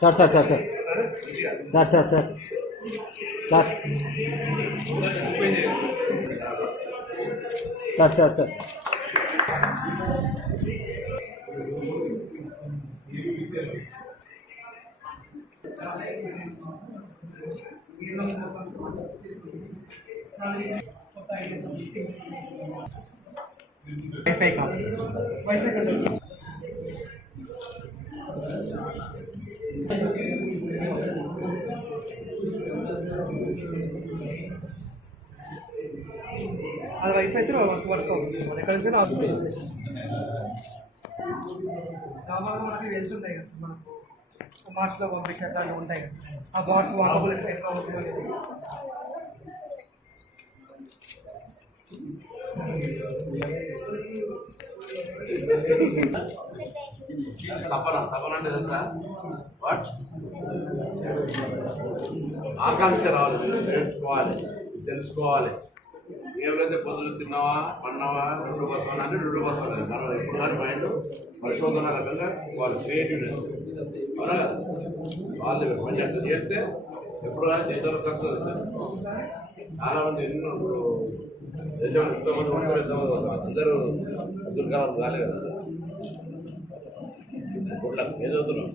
Sir sir sir sir sir sir sir sir sir sir అది wife అయితే work అవుతుంది మన ఎక్కడి నుంచి ఆగుతుంది కావాలి మనకి వెళ్తుంటాయి కదా మనకు మార్క్స్లో పంపించే దాంట్లో ఉంటాయి కదా ఆ బాట్స్ వాడబుల్ తపన అంటే తెలుసా వాట్ ఆకాంక్ష రావాలి, నేర్చుకోవాలి, తెలుసుకోవాలి. ఏమైతే పొద్దులు తిన్నావా, పన్నావా, రెండు బస్సు అంటే రెండు బస్సు మనం ఎప్పుడు కానీ మైండ్ పరిశోధన రకంగా వాళ్ళు క్రియేటివ్నెస్ అవునా కదా, వాళ్ళు పని అట్లా చేస్తే ఎప్పుడు కానీ ఇతర సక్సెస్ అవుతారు. చాలా మంది ఎన్నో ఇప్పుడు దేశంలో ఎంతోమంది ఉంటారు, ఎంతోమంది అందరూ అబ్దుల్ కలాం రాలేదు కదా. ఇప్పుడు ఏం చదువుతున్నాం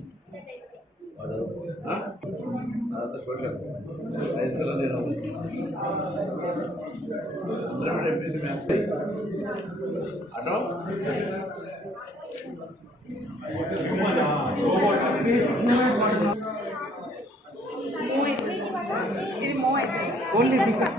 అదంతా సోషల్ సైన్స్లో నేను ఎంపీసీ మ్యాథ్స్ అటో ఓన్లీ బికాస్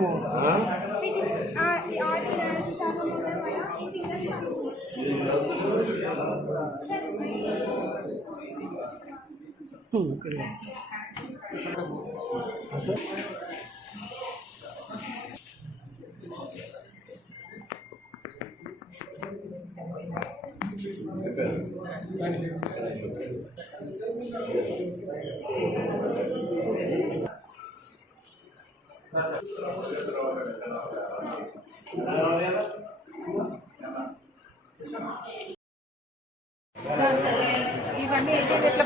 ఇవన్నీ ఎట్లా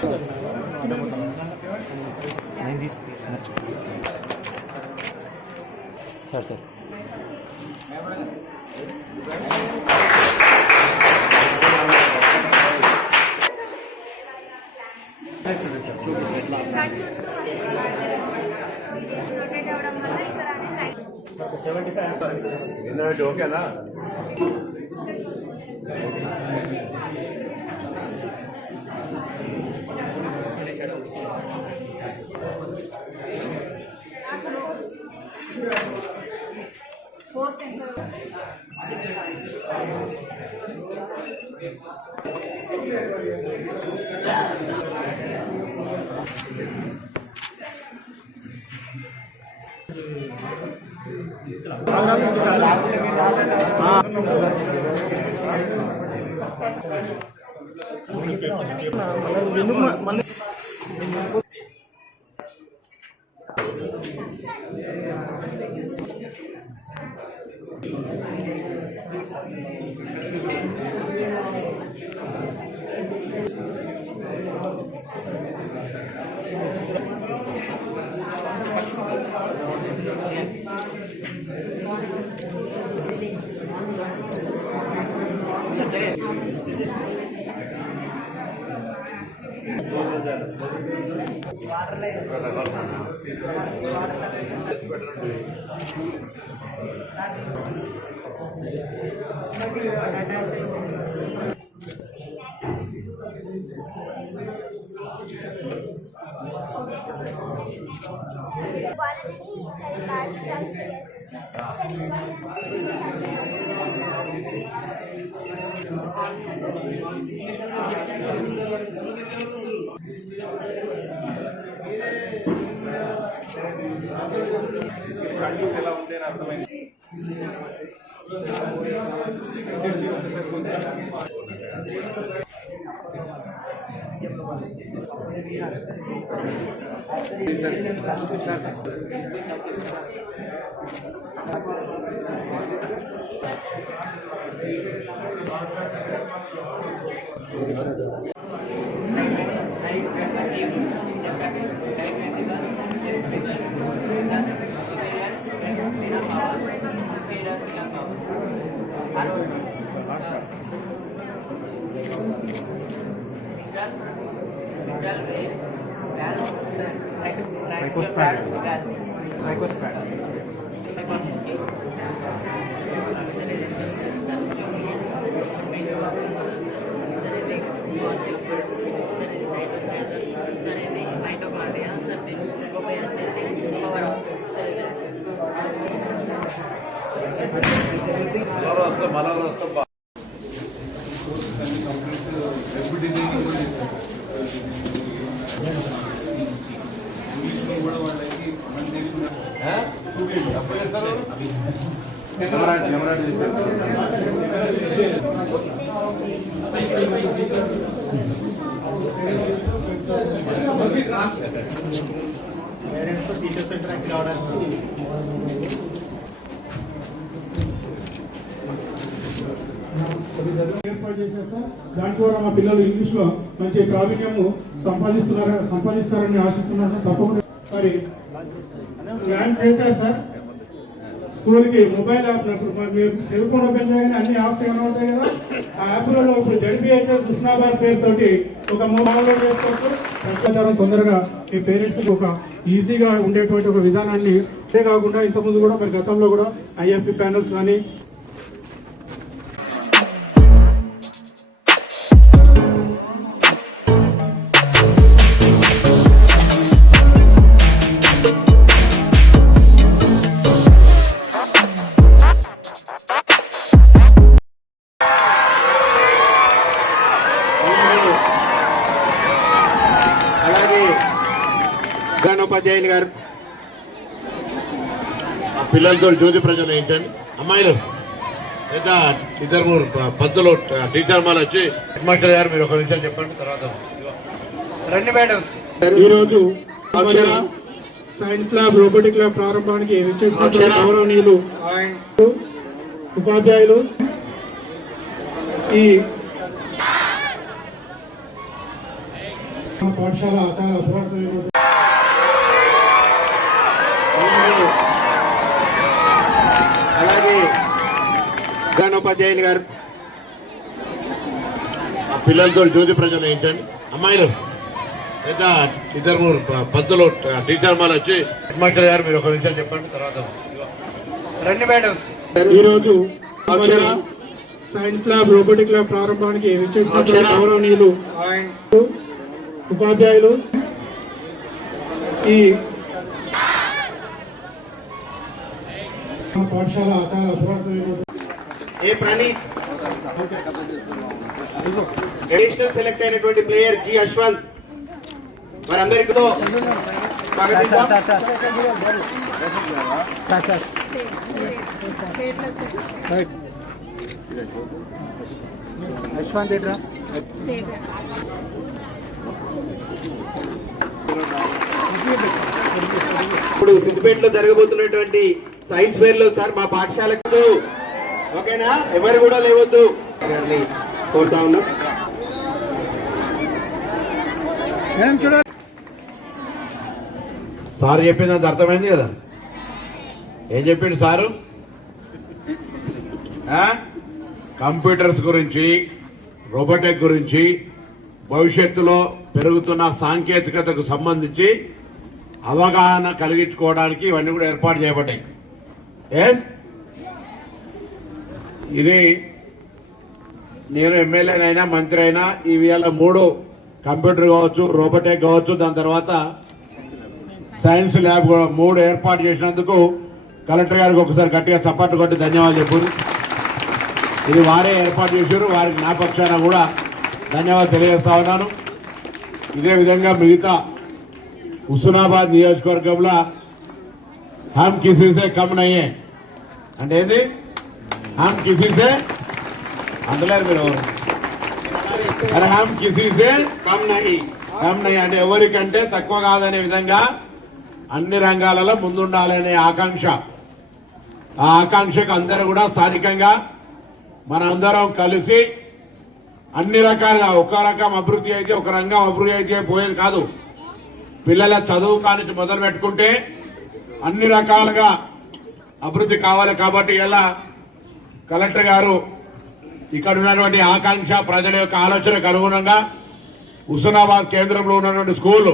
నేను తీసుకున్నాను సార్ సార్ ఓకేనా ఎలా ఉంది అని అర్థమైంది. ఏర్పాటు చేసేస్తాం. దాని ద్వారా మా పిల్లలు ఇంగ్లీష్ లో మంచి ప్రావీణ్యము సంపాదిస్తారని ఆశిస్తున్నాను. తప్పకుండా మరి ప్లాన్ చేశారు సార్. స్కూల్ కి మొబైల్ యాప్ మీరు సెల్ ఫోన్ ఓపెన్ చేయగానే అన్ని యాప్స్ ఏమైనా ఉంటాయి కదా, ఆ యాప్లలో ఇప్పుడు జడ్బిహెచ్ఎస్ హుస్నాబాద్ పేరుతోటి ఒక మొబైల్ చేసుకోవచ్చు. ప్రచారం తొందరగా మీ పేరెంట్స్ ఒక ఈజీగా ఉండేటువంటి ఒక విధానాన్ని, అంతే కాకుండా ఇంతకుముందు కూడా మరి గతంలో కూడా ఐఎఫ్పి ప్యానల్స్ కానీ ఉపాధ్యాయులు గారు ఆ పిల్లలతో జ్యోతి ప్రజలు ఏంటండి అమ్మాయిలు లేదా ఇద్దరు మూడు పంతులు టీచర్ వాళ్ళు వచ్చి హెడ్ మాస్టర్ గారు మీరు ఒక నిమిషం చెప్పండి. తర్వాత రండి మేడం. ఈరోజు సైన్స్ ల్యాబ్ రోబోటిక్ ల్యాబ్ ప్రారంభానికి విచ్చేసిన గౌరవనీయులు ఉపాధ్యాయులు ఈ పాఠశాల చాలా అభివృద్ధి అలాగే ఉపాధ్యాయులు గారు ఆ పిల్లలతో జ్యోతి ప్రజలు ఏంటండి అమ్మాయిలు లేదా ఇద్దరు మూడు పంతులు టీచర్ వాళ్ళు వచ్చి హెడ్ మాస్టర్ గారు మీరు ఒక నిమిషం చెప్పండి. తర్వాత రండి మేడం. ఈరోజు సైన్స్ ల్యాబ్ రోబోటిక్ ల్యాబ్ ప్రారంభానికి విచ్చేసిన గౌరవనీయులు ఉపాధ్యాయులు ఈ పాఠశాల చాలా అభివృద్ధి ఏ ప్రణీత్ అడిషనల్ సెలెక్ట్ అయినటువంటి ప్లేయర్ జి అశ్వంత్ మరందరికీ అశ్వంత్ ఇప్పుడు సిద్దిపేటలో జరగబోతున్నటువంటి సైన్స్ ఫేర్ లో సార్ మా పాఠశాలకు ఓకేనా, ఎవరు కూడా లేవద్దు కోరుతా ఉన్నాం. సార్ చెప్పింది అంత అర్థమైంది కదా. ఏం చెప్పిండు సారు? కంప్యూటర్స్ గురించి, రోబోటిక్ గురించి, భవిష్యత్తులో పెరుగుతున్న సాంకేతికతకు సంబంధించి అవగాహన కలిగించుకోవడానికి ఇవన్నీ కూడా ఏర్పాటు చేయబడ్డాయి. ఇది నేను ఎమ్మెల్యేనైనా మంత్రి అయినా ఇవాళ 3 కంప్యూటర్ కావచ్చు, రోబోటిక్ కావచ్చు, దాని తర్వాత సైన్స్ ల్యాబ్ కూడా 3 ఏర్పాటు చేసినందుకు కలెక్టర్ గారికి ఒకసారి గట్టిగా చప్పట్లు కొట్టి ధన్యవాదాలు చెప్పారు. ఇది వారే ఏర్పాటు చేశారు, వారికి నా పక్షాన కూడా ధన్యవాదాలు తెలియజేస్తా ఉన్నాను. ఇదే విధంగా మిగతా హుస్నాబాద్ నియోజకవర్గంలో హమ్ కిసీసే కమ్ నయ్యే అంటే ఏంది? హమ్ కిసీసే అంటలేరు మీరు, అరే హమ్ కిసీసే కమ్ నహీ అంటే ఎవరికంటే తక్కువ కాదనే విధంగా అన్ని రంగాలలో ముందుండాలనే ఆకాంక్ష. ఆ ఆకాంక్షకు అందరూ కూడా స్థానికంగా మనందరం కలిసి అన్ని రకాలుగా ఒక రకం అభివృద్ధి అయితే ఒక రంగం అభివృద్ధి అయితే పోయేది కాదు. పిల్లల చదువు కానించి మొదలు పెట్టుకుంటే అన్ని రకాలుగా అభివృద్ధి కావాలి. కాబట్టి ఇలా కలెక్టర్ గారు ఇక్కడ ఉన్నటువంటి ఆకాంక్ష ప్రజల యొక్క ఆలోచనకు అనుగుణంగా హుస్నాబాద్ కేంద్రంలో ఉన్నటువంటి స్కూల్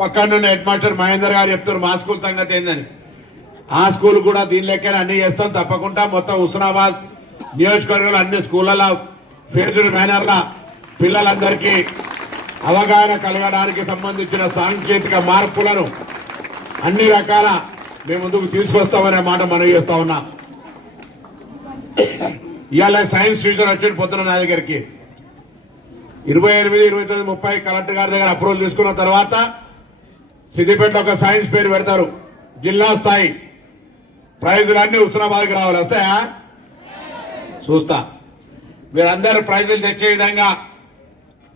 పక్కన హెడ్ మాస్టర్ మహేందర్ గారు చెప్తారు మా స్కూల్ సంగతి ఏందని. ఆ స్కూల్ కూడా దీని లెక్కనే అన్ని చేస్తాం. తప్పకుండా మొత్తం హుస్నాబాద్ నియోజకవర్గంలో అన్ని స్కూళ్ళలో ఫేజ్డ్ మేనర్ల పిల్లలందరికీ అవగాహన కలగడానికి సంబంధించిన సాంకేతిక మార్పులను అన్ని రకాల మేము ముందుకు తీసుకొస్తామనే మాట మనం చేస్తా ఉన్నాం. ఇవాళ సైన్స్ టీచర్ వచ్చి పొద్దున నా దగ్గరికి 28, 29, 30 కలెక్టర్ గారి దగ్గర అప్రూవల్ తీసుకున్న తర్వాత సిద్దిపేటలో ఒక సైన్స్ పేరు పెడతారు. జిల్లా స్థాయి ప్రైజులన్నీ హుస్నాబాద్కి రావాలి. వస్తాయా? చూస్తా. మీరందరూ ప్రైజులు తెచ్చే విధంగా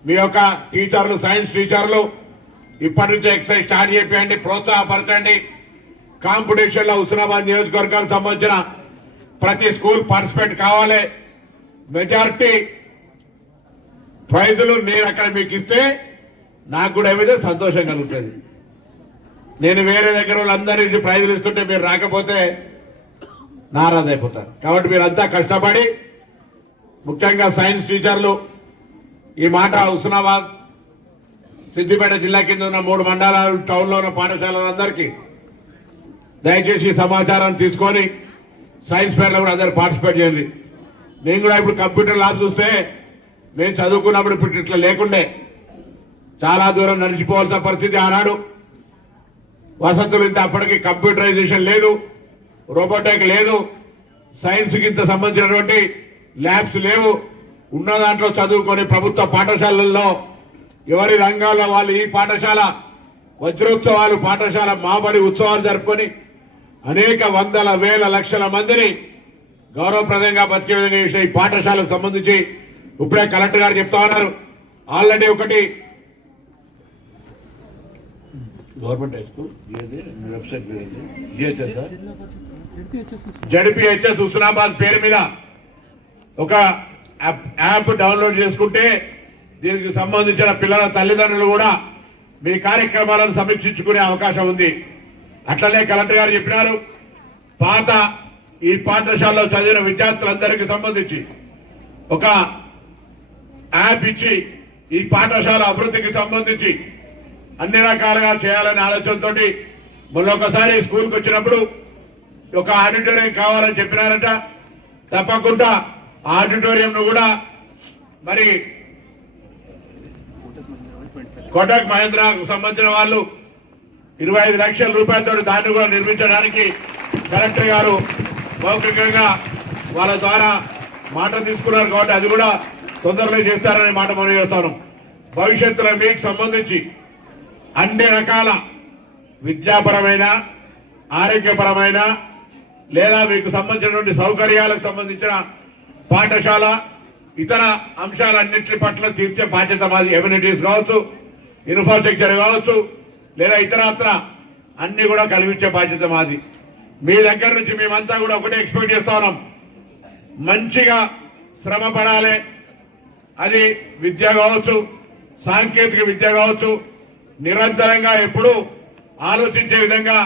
మీ యొక్క టీచర్లు, సైన్స్ టీచర్లు ఇప్పటి నుంచి ఎక్సైజ్ స్టార్ట్ చేయండి, ప్రోత్సాహపరచండి. కాంపిటీషన్లో హుస్నాబాద్ నియోజకవర్గానికి సంబంధించిన ప్రతి స్కూల్ పార్టిసిపేట్ కావాలి. మెజారిటీ ప్రైజులు నేను అక్కడ మీకు ఇస్తే నాకు కూడా ఏమైతే సంతోషం కలుగుతుంది. నేను వేరే దగ్గర వాళ్ళందరికీ ప్రైజులు ఇస్తుంటే మీరు రాకపోతే నారాజ్ అయిపోతారు. కాబట్టి మీరంతా కష్టపడి, ముఖ్యంగా సైన్స్ టీచర్లు ఈ మాట హుస్నాబాద్ సిద్దిపేట జిల్లా కింద ఉన్న 3 మండలాలు టౌన్లో ఉన్న పాఠశాలలందరికీ దయచేసి సమాచారం తీసుకొని సైన్స్ ఫేర్లో కూడా అందరూ పార్టిసిపేట్ చేయండి. నేను కూడా ఇప్పుడు కంప్యూటర్ ల్యాబ్ చూస్తే నేను చదువుకున్నప్పుడు ఇప్పుడు ఇట్లా లేకుండే చాలా దూరం నడిచిపోవాల్సిన పరిస్థితి. ఆనాడు వసతులు ఇంత, అప్పటికి కంప్యూటరైజేషన్ లేదు, రోబోటిక్ లేదు, సైన్స్కి ఇంత సంబంధించినటువంటి ల్యాబ్స్ లేవు. ఉన్న దాంట్లో చదువుకొని ప్రభుత్వ పాఠశాలల్లో ఎవరి రంగాల్లో వాళ్ళు ఈ పాఠశాల వజ్రోత్సవాలు, పాఠశాల మాబడి ఉత్సవాలు జరుపుకొని అనేక వందల వేల లక్షల మందిని గౌరవప్రదంగా బతికే విధంగా చేసిన ఈ పాఠశాలకు సంబంధించి ఇప్పుడే కలెక్టర్ గారు చెప్తా ఉన్నారు. ఆల్రెడీ ఒకటి government high school website ZPHS Husnabad పేరు మీద ఒక యాప్ డౌన్లోడ్ చేసుకుంటే దీనికి సంబంధించిన పిల్లల తల్లిదండ్రులు కూడా మీ కార్యక్రమాలను సమీక్షించుకునే అవకాశం ఉంది. అట్లనే కలెక్టర్ గారు చెప్పినారు, పాత ఈ పాఠశాలలో చదివిన విద్యార్థులందరికీ సంబంధించి ఒక యాప్ ఇచ్చి ఈ పాఠశాల అభివృద్ధికి సంబంధించి అన్ని రకాలుగా చేయాలనే ఆలోచనతో మొన్నొకసారి స్కూల్కి వచ్చినప్పుడు ఒక ఆడిటోరియం కావాలని చెప్పినారట. తప్పకుండా ఆడిటోరియంను కూడా మరి కోటక్ మహేంద్రకు సంబంధించిన వాళ్ళు 25 లక్షల రూపాయలతో దాన్ని కూడా నిర్మించడానికి కలెక్టర్ గారు మౌఖికంగా వాళ్ళ ద్వారా మాట తీసుకున్నారు. కాబట్టి అది కూడా తొందరలో చేస్తారనే మాట మనం చేస్తాను. భవిష్యత్తులో మీకు సంబంధించి అన్ని రకాల విద్యాపరమైన, ఆరోగ్యపరమైన లేదా మీకు సంబంధించినటువంటి సౌకర్యాలకు సంబంధించిన పాఠశాల ఇతర అంశాలన్నింటి పట్ల తీర్చే బాధ్యత మాది. ఎమ్యూనిటీస్ కావచ్చు, ఇన్ఫ్రాస్ట్రక్చర్ కావచ్చు, లేదా ఇతరత్ర అన్ని కూడా కలిగించే బాధ్యత మాది. మీ దగ్గర నుంచి మేమంతా కూడా ఒకటే ఎక్స్పెక్ట్ చేస్తా ఉన్నాం, మంచిగా శ్రమ పడాలి. అది విద్య కావచ్చు, సాంకేతిక విద్య కావచ్చు, నిరంతరంగా ఎప్పుడూ ఆలోచించే విధంగా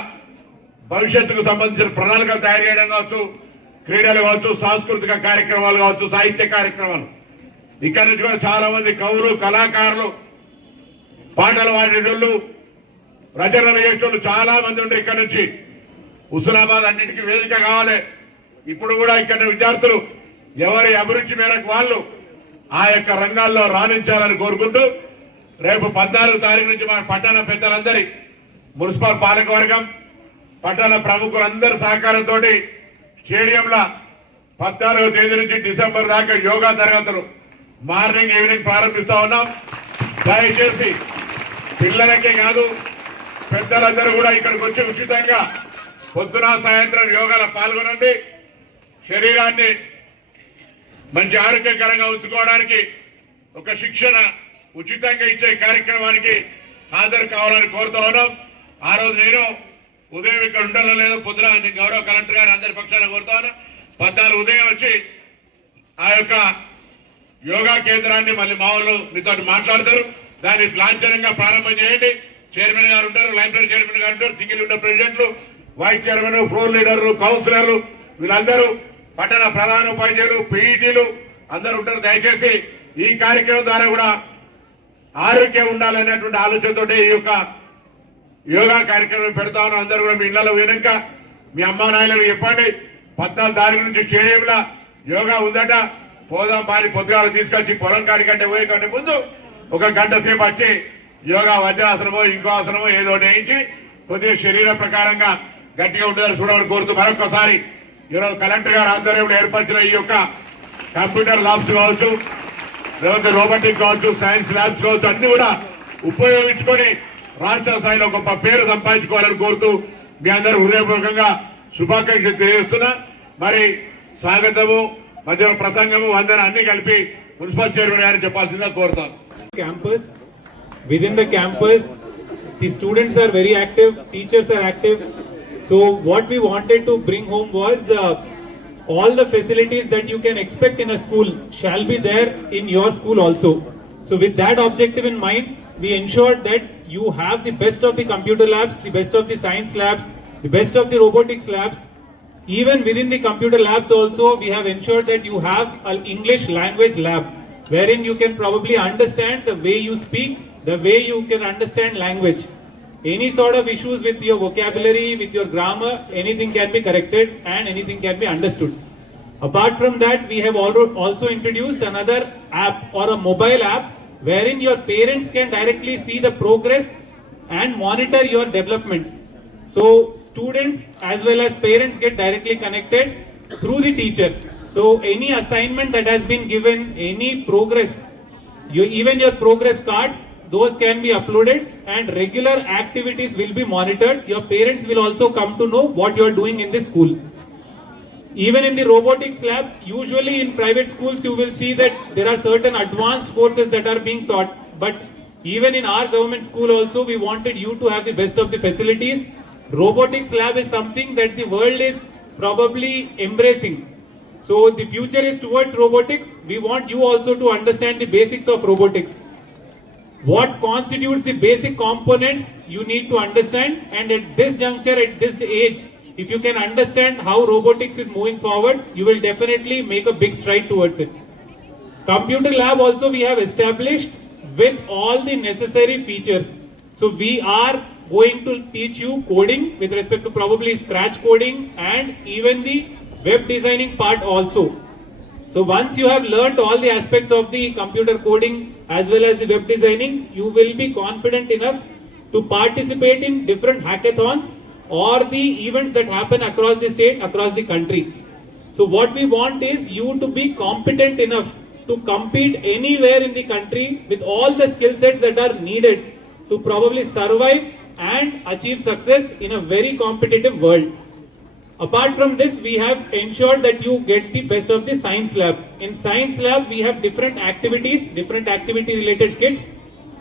భవిష్యత్తుకు సంబంధించిన ప్రణాళికలు తయారు చేయడం కావచ్చు, క్రీడలు కావచ్చు, సాంస్కృతిక కార్యక్రమాలు కావచ్చు, సాహిత్య కార్యక్రమాలు. ఇక్కడి నుంచి కూడా చాలా మంది కవులు, కళాకారులు పాటలు పాడేటోళ్ళు, రచనలు చేసేటోళ్ళు చాలా మంది ఉండే ఇక్కడ నుంచి. హుస్నాబాద్ అన్నిటికీ వేదిక కావాలి. ఇప్పుడు కూడా ఇక్కడ విద్యార్థులు ఎవరి అభిరుచి మేరకు వాళ్ళు ఆ యొక్క రంగాల్లో రాణించాలని కోరుకుంటూ రేపు 14 తారీఖు నుంచి మన పట్టణ పెద్దలందరి మున్సిపల్ పాలకవర్గం, పట్టణ ప్రముఖులందరి సహకారంతో స్టేడియంలో 14వ తేదీ నుంచి డిసెంబర్ దాకా యోగా తరగతులు మార్నింగ్ ఈవినింగ్ ప్రారంభిస్తా ఉన్నాం. దయచేసి పిల్లలకే కాదు పెద్దలందరూ కూడా ఇక్కడికి వచ్చి ఉచితంగా పొద్దున సాయంత్రం యోగాలో పాల్గొనండి. శరీరాన్ని మంచి ఆరోగ్యకరంగా ఉంచుకోవడానికి ఒక శిక్షణ ఉచితంగా ఇచ్చే కార్యక్రమానికి హాజరు కావాలని కోరుతా ఉన్నాం. ఆ రోజు నేను ఉదయం ఇక్కడ ఉండడం లేదు, పొద్దున గౌరవ కలెక్టర్ గారు అందరి పక్షాన కోరుతా ఉన్నా. 14 ఉదయం వచ్చి ఆ యొక్క యోగా కేంద్రాన్ని మళ్ళీ మా వాళ్ళు మీతో మాట్లాడతారు. దాన్ని లాంఛనంగా ప్రారంభం చేయండి. చైర్మన్ గారు ఉంటారు, లైబ్రరీ చైర్మన్ గారు ఉంటారు, సింగిల్ విండో ప్రెసిడెంట్లు, వైస్ చైర్మన్, ఫ్లోర్ లీడర్లు, కౌన్సిలర్లు, వీళ్ళందరూ పట్టణ ప్రధాన ఉపాధ్యాయులు, పీఈటీలు అందరూ ఉంటారు. దయచేసి ఈ కార్యక్రమం ద్వారా కూడా ఆరోగ్యం ఉండాలనేటువంటి ఆలోచనతో ఈ యొక్క యోగా కార్యక్రమం పెడతా ఉన్నాం. అందరూ కూడా మీ ఇళ్లలో వినక మీ అమ్మా నాయనలు చెప్పండి. 14 తారీఖు నుంచి స్టేడియంలో యోగా ఉందట, పోదాం పాని పొద్దుగాలు తీసుకొచ్చి పొలం కాడికంటే పోయే కంటే ముందు 1 గంట సేపు వచ్చి యోగా వజ్రాసనమో ఇంకో ఆసనమో ఏదో వేయించి కొద్దిగా శరీర ప్రకారంగా గట్టిగా ఉంటుందని చూడమని కోరుతూ మరొకసారి ఈరోజు కలెక్టర్ గారు ఆధ్వర్యంలో ఏర్పరిచిన ఈ యొక్క కంప్యూటర్ ల్యాబ్స్ కావచ్చు, లేకపోతే రోబోటిక్ కావచ్చు, సైన్స్ ల్యాబ్స్ కావచ్చు, అన్ని కూడా ఉపయోగించుకొని రాష్ట్ర స్థాయిలో గొప్ప పేరు సంపాదించుకోవాలని కోరుతూ మీ అందరూ హృదయపూర్వకంగా శుభాకాంక్షలు తెలియజేస్తున్నా. మరి స్వాగతము, మధ్య ప్రసంగము, వందన అన్ని కలిపి మున్సిపల్ చైర్మన్ గారిని చెప్పాల్సిందిగా కోరుతాను. Campus. Within the campus, the students are very active, teachers are active. So what we wanted to bring home was all the facilities that you can expect in a school shall be there in your school also. So with that objective in mind, we ensured that you have the best of the computer labs, the best of the science labs, the best of the robotics labs. Even within the computer labs also, we have ensured that you have an English language lab, wherein you can probably understand the way you speak, the way you can understand language. Any sort of issues with your vocabulary, with your grammar, anything can be corrected and anything can be understood. Apart from that, we have also introduced another app or a mobile app wherein your parents can directly see the progress and monitor your developments. So students as well as parents get directly connected through the teacher. So any assignment that has been given, any progress, even your progress cards, those can be uploaded and regular activities will be monitored. Your parents will also come to know what you are doing in the school. Even in the robotics lab, usually in private schools you will see that there are certain advanced courses that are being taught. But even in our government school also, we wanted you to have the best of the facilities. Robotics lab is something that the world is probably embracing. So the future is towards robotics. We want you also to understand the basics of robotics. What constitutes the basic components you need to understand, and at this juncture, at this age, if you can understand how robotics is moving forward, you will definitely make a big stride towards it. Computer lab also we have established with all the necessary features. So we are going to teach you coding with respect to probably scratch coding and even the web designing part also. So once you have learned all the aspects of the computer coding as well as the web designing, you will be confident enough to participate in different hackathons or the events that happen across the state, across the country. So what we want is you to be competent enough to compete anywhere in the country with all the skill sets that are needed to probably survive and achieve success in a very competitive world. Apart from this, we have ensured that you get the best of the science lab. In science lab, we have different activities, different activity related kits,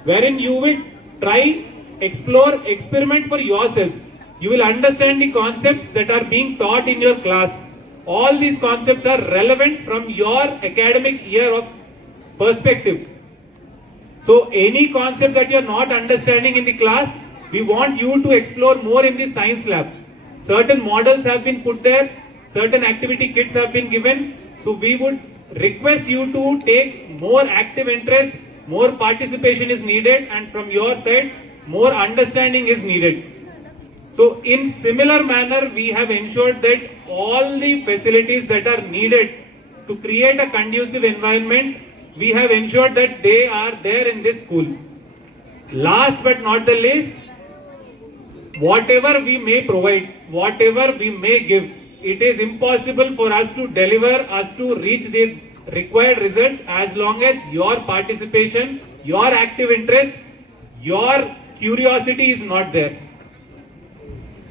wherein you will try, explore, experiment for yourselves. You will understand the concepts that are being taught in your class. All these concepts are relevant from your academic year of perspective. So any concept that you are not understanding in the class, we want you to explore more in the science lab. Certain models have been put there, certain activity kits have been given. So we would request you to take more active interest more participation is needed, and from your side, more understanding is needed. So in similar manner, we have ensured that all the facilities that are needed to create a conducive environment, we have ensured that they are there in this school. Last but not the least, whatever we may provide, whatever we may give, it is impossible for us to deliver, us to reach the required results as long as your participation, your active interest, your curiosity is not there.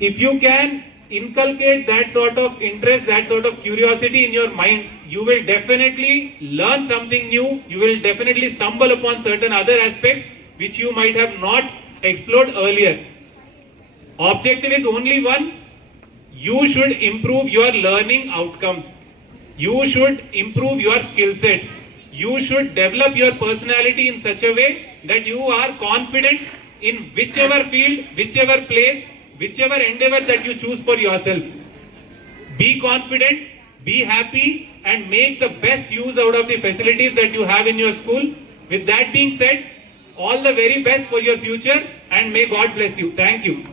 If you can inculcate that sort of interest, that sort of curiosity in your mind, you will definitely learn something new. You will definitely stumble upon certain other aspects which you might have not explored earlier. Objective is only one. You should improve your learning outcomes. You should improve your skill sets. You should develop your personality in such a way that you are confident in whichever field, whichever place, whichever endeavor that you choose for yourself. Be confident, be happy, and make the best use out of the facilities that you have in your school. With that being said, all the very best for your future, and may God bless you. Thank you.